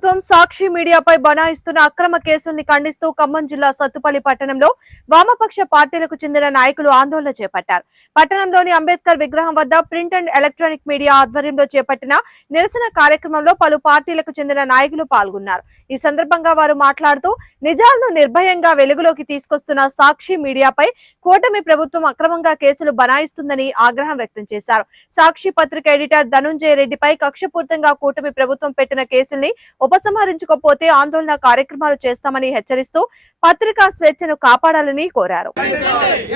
ప్రభుత్వం సాక్షి మీడియాపై బనాయిస్తున్న అక్రమ కేసుల్ని ఖండిస్తూ ఖమ్మం జిల్లా సత్తుపల్లి పట్టణంలో వామపక్ష పార్టీలకు చెందిన నాయకులు ఆందోళన చేపట్టారు. పట్టణంలోని అంబేద్కర్ విగ్రహం వద్ద ప్రింట్ అండ్ ఎలక్ట్రానిక్ మీడియా ఆధ్వర్యంలో చేపట్టిన నిరసన కార్యక్రమంలో పలు పార్టీలకు చెందిన నాయకులు పాల్గొన్నారు. ఈ సందర్భంగా వారు మాట్లాడుతూ నిజాలను నిర్భయంగా వెలుగులోకి తీసుకొస్తున్న సాక్షి మీడియాపై కూటమి ప్రభుత్వం అక్రమంగా కేసులు బనాయిస్తుందని ఆగ్రహం వ్యక్తం చేశారు. సాక్షి పత్రిక ఎడిటర్ ధనుంజయ రెడ్డిపై కక్షపూర్తంగా కూటమి ప్రభుత్వం పెట్టిన కేసుల్ని ఉపసంహరించకపోతే ఆందోళన కార్యక్రమాలు చేస్తామని హెచ్చరిస్తూ పత్రికా స్వేచ్ఛను కాపాడాలని కోరారు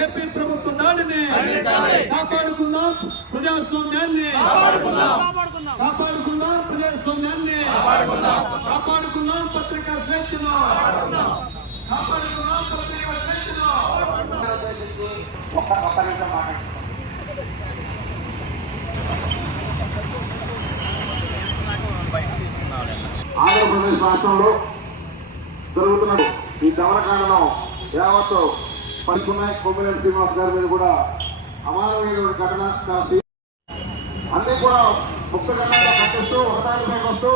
ఏపీ ప్రభుత్వం దాడిని కాపాడుకుందాం ప్రజాస్వామ్యాన్ని కాపాడుకుందాం ప్రజాస్వామ్యాన్ని కాపాడుకుందాం పత్రికా స్వేచ్ఛను కాపాడుకుందాం పత్రికా స్వేచ్ఛను ఆంధ్రప్రదేశ్ రాష్ట్రంలో జరుగుతున్న ఈ దమనకాండను యావత్తు పంచుకున్నాయి కొమ్మినేని శ్రీనివాస్ గారి మీద కూడా అమానవీయమైన ఘటన అన్ని కూడా ముక్తగతంగా కట్టిస్తూ ఒకదానిపై వస్తూ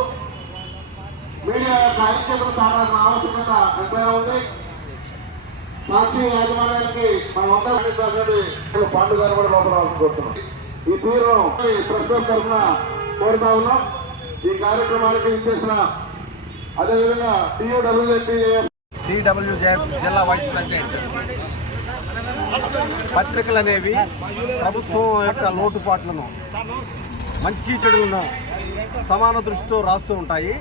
మీడియా యొక్క ఐక్యతను కావాల్సిన ఆవశ్యకత ఎంతగా ఉంది. సాక్షి యాజమాన్యానికి మన అందరూ పాండు గారు కూడా లోపల కోరుతున్నాం ఈ తీరు ప్రశ్న తరఫున కోరుతా ఉన్నాం. ఈ కార్యక్రమానికి ఇచ్చేసిన అదేవిధంగా టీయూడబ్ల్యూజేపీఏఎఫ్ డిడబ్ల్యూజేఎఫ్ జిల్లా వైస్ ప్రెసిడెంట్. పత్రికలు అనేవి ప్రభుత్వం యొక్క లోటుపాట్లను మంచి చెడులను సమాన దృష్టితో రాస్తూ ఉంటాయి.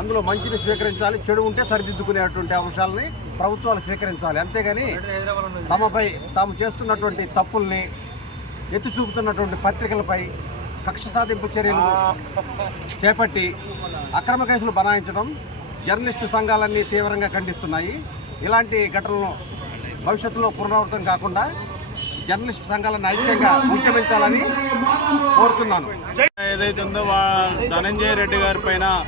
అందులో మంచిని స్వీకరించాలి చెడు ఉంటే సరిదిద్దుకునేటువంటి అంశాలని ప్రభుత్వాలు స్వీకరించాలి. అంతేగాని తమపై తాము చేస్తున్నటువంటి తప్పుల్ని ఎత్తి చూపుతున్నటువంటి పత్రికలపై కక్ష సాధింపు చర్యలు చేపట్టి అక్రమ కేసులు బనాయించడం జర్నలిస్టు సంఘాలన్నీ తీవ్రంగా ఖండిస్తున్నాయి. ఇలాంటి ఘటనలు భవిష్యత్తులో పునరావృతం కాకుండా జర్నలిస్టు సంఘాలను ఐక్యంగా ఉద్యమించాలని కోరుతున్నాను. ఏదైతే ఉందో వా- ధనంజయ రెడ్డి గారి పైన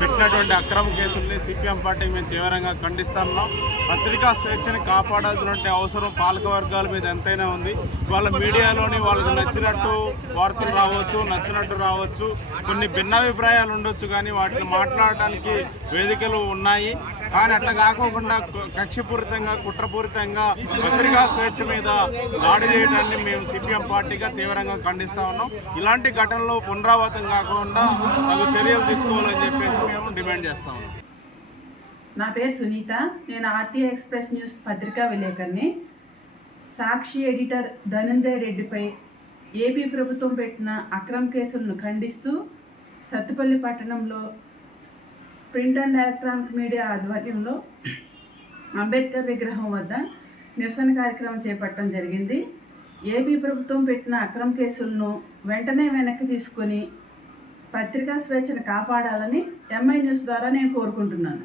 పెట్టినటువంటి అక్రమ కేసుల్ని సిపిఎం పార్టీ మేము తీవ్రంగా ఖండిస్తున్నాం. పత్రికా స్వేచ్ఛని కాపాడాల్సినటువంటి అవసరం పాలక వర్గాల మీద ఎంతైనా ఉంది. వాళ్ళ మీడియాలోని వాళ్ళకి నచ్చినట్టు వార్తలు రావచ్చు నచ్చినట్టు రావచ్చు. కొన్ని భిన్నాభిప్రాయాలు ఉండొచ్చు కానీ వాటిని మాట్లాడటానికి వేదికలు ఉన్నాయి. కానీ అట్లా కాకుండా కక్షపూరితంగా కుట్రపూరితంగా పత్రికా స్వేచ్ఛ మీద దాడి చేయడాన్ని మేము సిపిఎం పార్టీగా తీవ్రంగా ఖండిస్తా ఉన్నాం. ఇలాంటి ఘటనలు పునరావృతం కాకుండా తగు చర్యలు తీసుకోవాలని చెప్పేసి మేము డిమాండ్ చేస్తా ఉన్నాం. నా పేరు సునీత. నేను ఆర్టీఐ ఎక్స్ప్రెస్ న్యూస్ పత్రికా విలేకరిని. సాక్షి ఎడిటర్ ధనంజయ్ రెడ్డిపై ఏపీ ప్రభుత్వం పెట్టిన అక్రమ కేసులను ఖండిస్తూ సత్తుపల్లి పట్టణంలో ప్రింట్ అండ్ ఎలక్ట్రానిక్ మీడియా ఆధ్వర్యంలో అంబేద్కర్ విగ్రహం వద్ద నిరసన కార్యక్రమం చేపట్టడం జరిగింది. ఏపీ ప్రభుత్వం పెట్టిన అక్రమ కేసులను వెంటనే వెనక్కి తీసుకొని పత్రికా స్వేచ్ఛను కాపాడాలని ఎంఐ న్యూస్ ద్వారా నేను కోరుకుంటున్నాను.